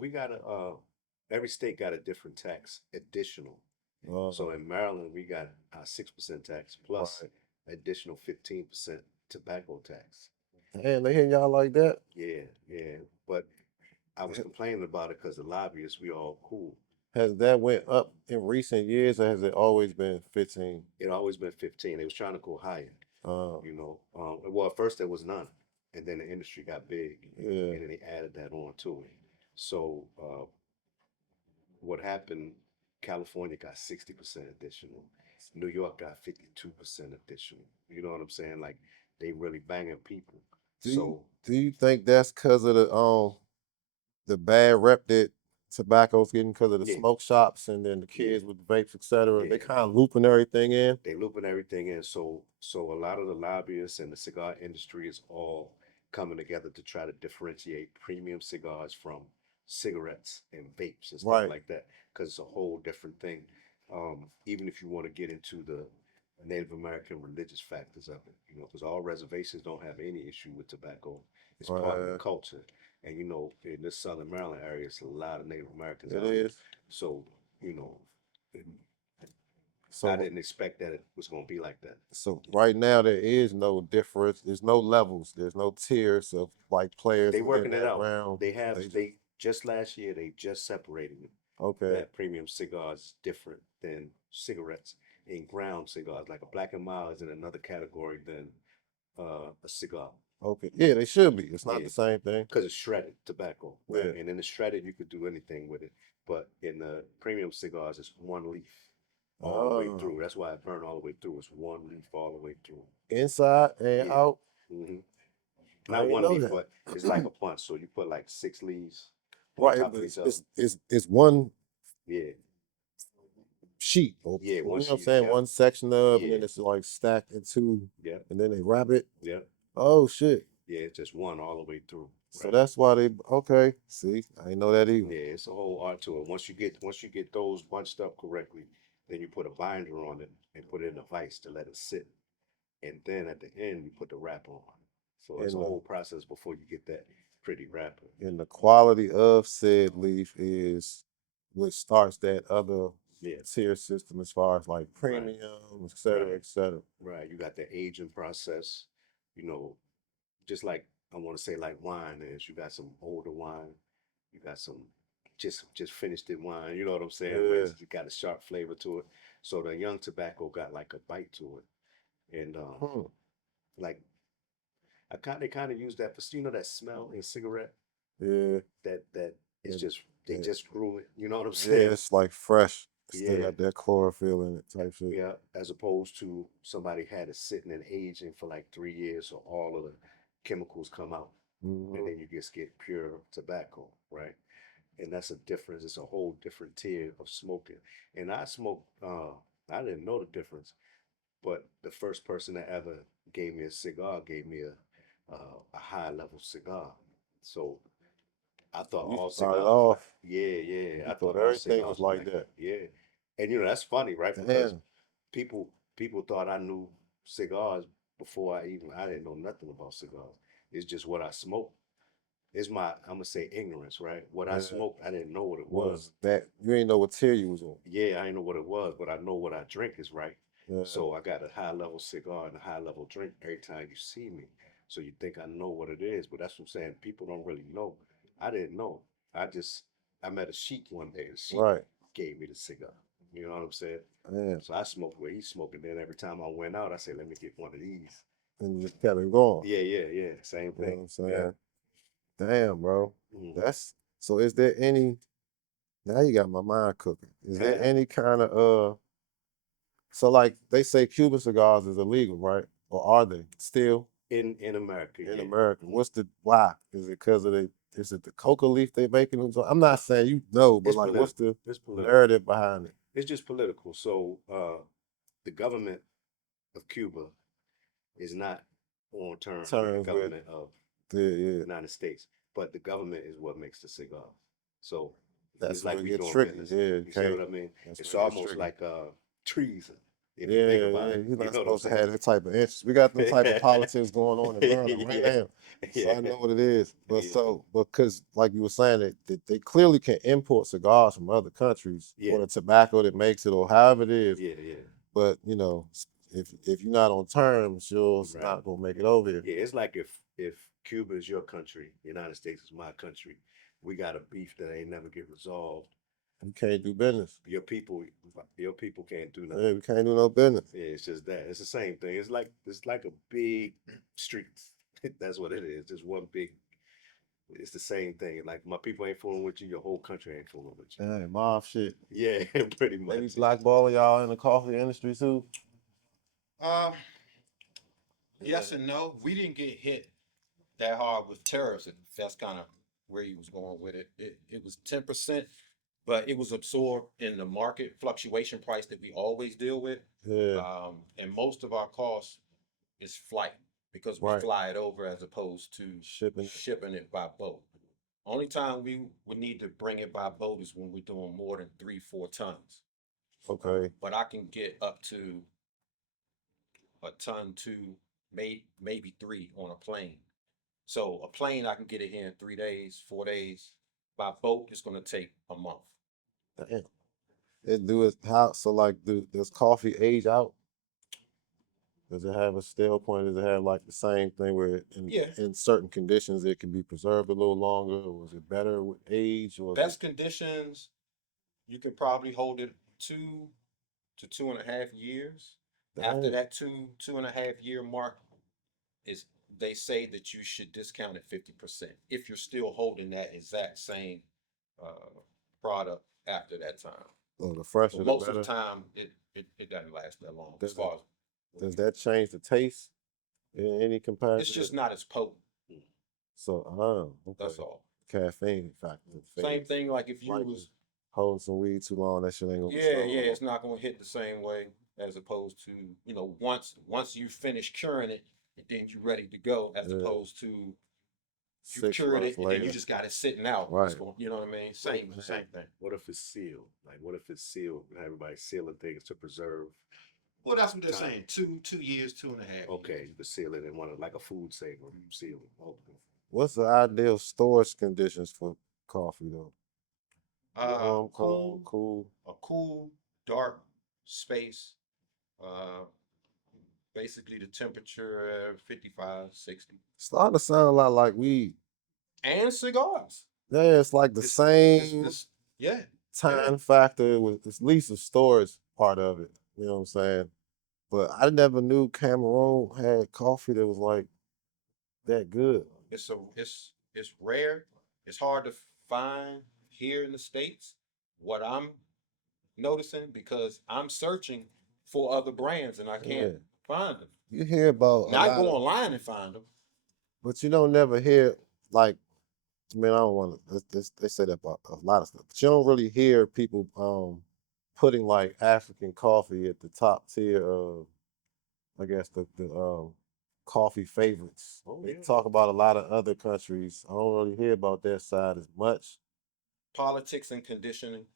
we got every state got a different tax additional. Uh, So in Maryland, we got 6% tax plus right. additional 15% tobacco tax. Damn, they hitting y'all like that? Yeah, yeah. But I was complaining about it because the lobbyists, we all cool. Has that went up in recent years, or has it always been 15? It always been 15. They was trying to go higher, Uh, you know. Well, at first there was none, and then the industry got big, yeah. and then they added that on to it. So what happened? California got 60% additional. New York got 52% additional. You know what I'm saying? Like they really banging people. Do you So do you think that's because of the bad rep that tobacco's getting because of the yeah, smoke shops and then the yeah, kids with the vapes, etc. They yeah. kind of looping everything in. They looping everything in. So a lot of the lobbyists and the cigar industry is all coming together to try to differentiate premium cigars from cigarettes and vapes and stuff Right. like that, because it's a whole different thing. Even if you want to get into the Native American religious factors of it, you know, because all reservations don't have any issue with tobacco. It's part of the Uh, culture. And you know, in this Southern Maryland area, it's a lot of Native Americans it out here. is. So, you know, I So didn't expect that it was going to be like that. so right now there is no difference. There's no levels. There's no tiers of like players They within working it that out. round. They just They just last year they just separated it. okay. That premium cigars is different than cigarettes in ground cigars. Like a black and mild is in another category than a cigar. Okay. Yeah, they should be. It's not Yeah, the same thing. because it's shredded tobacco, right? Yeah. And in the shredded you could do anything with it. But in the premium cigars, it's one leaf all the way Oh. through. That's why it burned all the way through. It's one leaf all the way through. Inside and Yeah. out. hmm I Not didn't one know leaf, that. but it's like a bunch. So you put like six leaves on Right, top but of it's each other. it's it's, it's one Yeah, sheet, or yeah, you one know what I'm sheet. saying, Yep, one section of, and yeah, then it's like stacked into, yep, and then they wrap it. yep, Oh shit! yeah. It's just one all the way through, So right? that's why they okay. See, I didn't know that either. Yeah, it's a whole art to it. Once you get those bunched up correctly, then you put a binder on it and put it in a vise to let it sit, and then at the end you put the wrapper on. So it's a And the whole process before you get that pretty wrapper. and the quality of said leaf is what starts that other Yeah, tier system as far as like right, premium, et cetera, right, et cetera. right. You got the aging process, you know, just like I want to say like wine is. You got some older wine, you got some just finished it wine. You know what I'm saying? Where Yeah. it's got a sharp flavor to it. So the young tobacco got like a bite to it, and Hmm. like they kind of use that for that smell in cigarette Yeah. that it's And just they yeah. just grew it. You know what I'm Yeah, saying? it's like fresh. Still Yeah, got that chlorophyll in it type shit. yeah. As opposed to somebody had it sitting and aging for like 3 years, so all of the chemicals come out, and Hmm. then you just get pure tobacco, right? And that's a difference. It's a whole different tier of smoking. And I smoked. I didn't know the difference, but the first person that ever gave me a cigar gave me a high level cigar. So I thought You all started cigars was like, off, yeah, yeah. you I thought thought all everything cigars was was like like that. that, yeah. And that's funny, right? Because Damn. people people thought I knew cigars before I didn't know nothing about cigars. It's just what I smoked. It's my I'm gonna say ignorance, right? What I Yeah. smoked, I didn't know what it was. Was that you ain't know what tier you was on? Yeah, I didn't know what it was, but I know what I drink is right. Yeah. So I got a high level cigar and a high level drink every time you see me. So you think I know what it is, but that's what I'm saying. People don't really know. I didn't know. I just I met a sheik one day. The sheik Right. gave me the cigar. You know what I'm saying? Damn. So I smoked where he's smoking. Then every time I went out, I said, "Let me get one of these." And you just kept it going. Yeah, yeah, yeah. Same You know thing. what I'm Yeah. saying? Damn, bro. hmm That's so is there any now you got my mind cooking. Is there any kind of so like they say Cuban cigars is illegal, right? Or are they still in America, in yeah. America? What's the why? Is it because of the is it the coca leaf they making them? So I'm not saying you know, but It's like what's political. the It's political. narrative behind it? It's just political. So the government of Cuba is not on terms with the Terms with government of the the yeah. United States, but the government is what makes the cigar. So it's That's where like it we gets doing tricky. business. Yeah, You see okay. what I mean? That's It's where it gets almost tricky. like treason. if you think about yeah, it. you're You not know what I'm supposed to have saying? that type of interest. We got them type of politics going on in Maryland right Yeah, now. So I yeah, know what it is. But yeah, so, because like you were saying, they clearly can import cigars from other countries yeah, or the tobacco that makes it or however it is. yeah, yeah. But if you're not on terms, you're Right. not gonna make it over here. Yeah, it's like if Cuba is your country, United States is my country. We got a beef that ain't never get resolved. You can't do business. Your people, your people can't do nothing. Yeah, we can't do no business. Yeah, it's just that. It's the same thing. It's like a big street. That's what it is. Just one big. It's the same thing. Like my people ain't fooling with you. Your whole country ain't fooling with you. Hey, mob shit. Yeah, pretty Maybe much. blackballing y'all in the coffee industry too. Uh, yes and no. We didn't get hit that hard with tariffs. If that's kind of where he was going with it. It was 10%, but it was absorbed in the market fluctuation price that we always deal with. Yeah, And most of our cost is flight because we right. fly it over as opposed to Shipping it. shipping it by boat. Only time we would need to bring it by boat is when we're doing more than 3-4 tons. Okay. But I can get up to a ton to maybe three on a plane. So a plane I can get it here in 3 days, 4 days. By boat, it's gonna take a month. Damn. It do it how so like does coffee age out? Does it have a stale point? Does it have like the same thing where Yeah. in certain conditions it can be preserved a little longer, or is it better with age, or is Best conditions, you can probably hold it 2 to 2.5 years. After Dang. that 2.5 year mark, is they say that you should discount it 50% if you're still holding that exact same uh, product after that time. Oh, the fresher But the most of the better? time, it doesn't last that long. As Does it far as does that change the taste in any it's comparison? just not as potent. So okay. That's all. Caffeine factor Same fades. thing like if you Like was holding some weed too long, that shit ain't gonna be yeah, strong. yeah, it's not gonna hit the same way as opposed to, once you finish curing it and then you're ready to go, as Yeah. opposed to you 6 cured months it and then you later. just got it sitting out. It's Right. going, you know what I mean? Same thing. What if it's sealed? Like, what if it's sealed and everybody sealing things to preserve? Well, that's what they're Time. saying. 2 years, 2.5 Okay, years. you can seal it in one of like a food saver. You seal it. Okay. What's the ideal storage conditions for coffee though? Warm, cold, Cool, cool. a cool, dark space. Uh, basically the temperature 55, 60. Starting to sound a lot like weed. And cigars. Yeah, it's like the same Yeah. time factor with at least the storage part of it. You know what I'm saying? But I never knew Cameroon had coffee that was like that good. It's rare. It's hard to find here in the States. What I'm noticing, because I'm searching for other brands and I can't Yeah. find them. You hear about a Now I lot go of, online and find them. but you don't never hear like. I mean, I don't want to. They say that about a lot of stuff, but you don't really hear people putting like African coffee at the top tier of, I guess the coffee favorites. Oh, They yeah. talk about a lot of other countries. I don't really hear about that side as much. Politics and conditioning.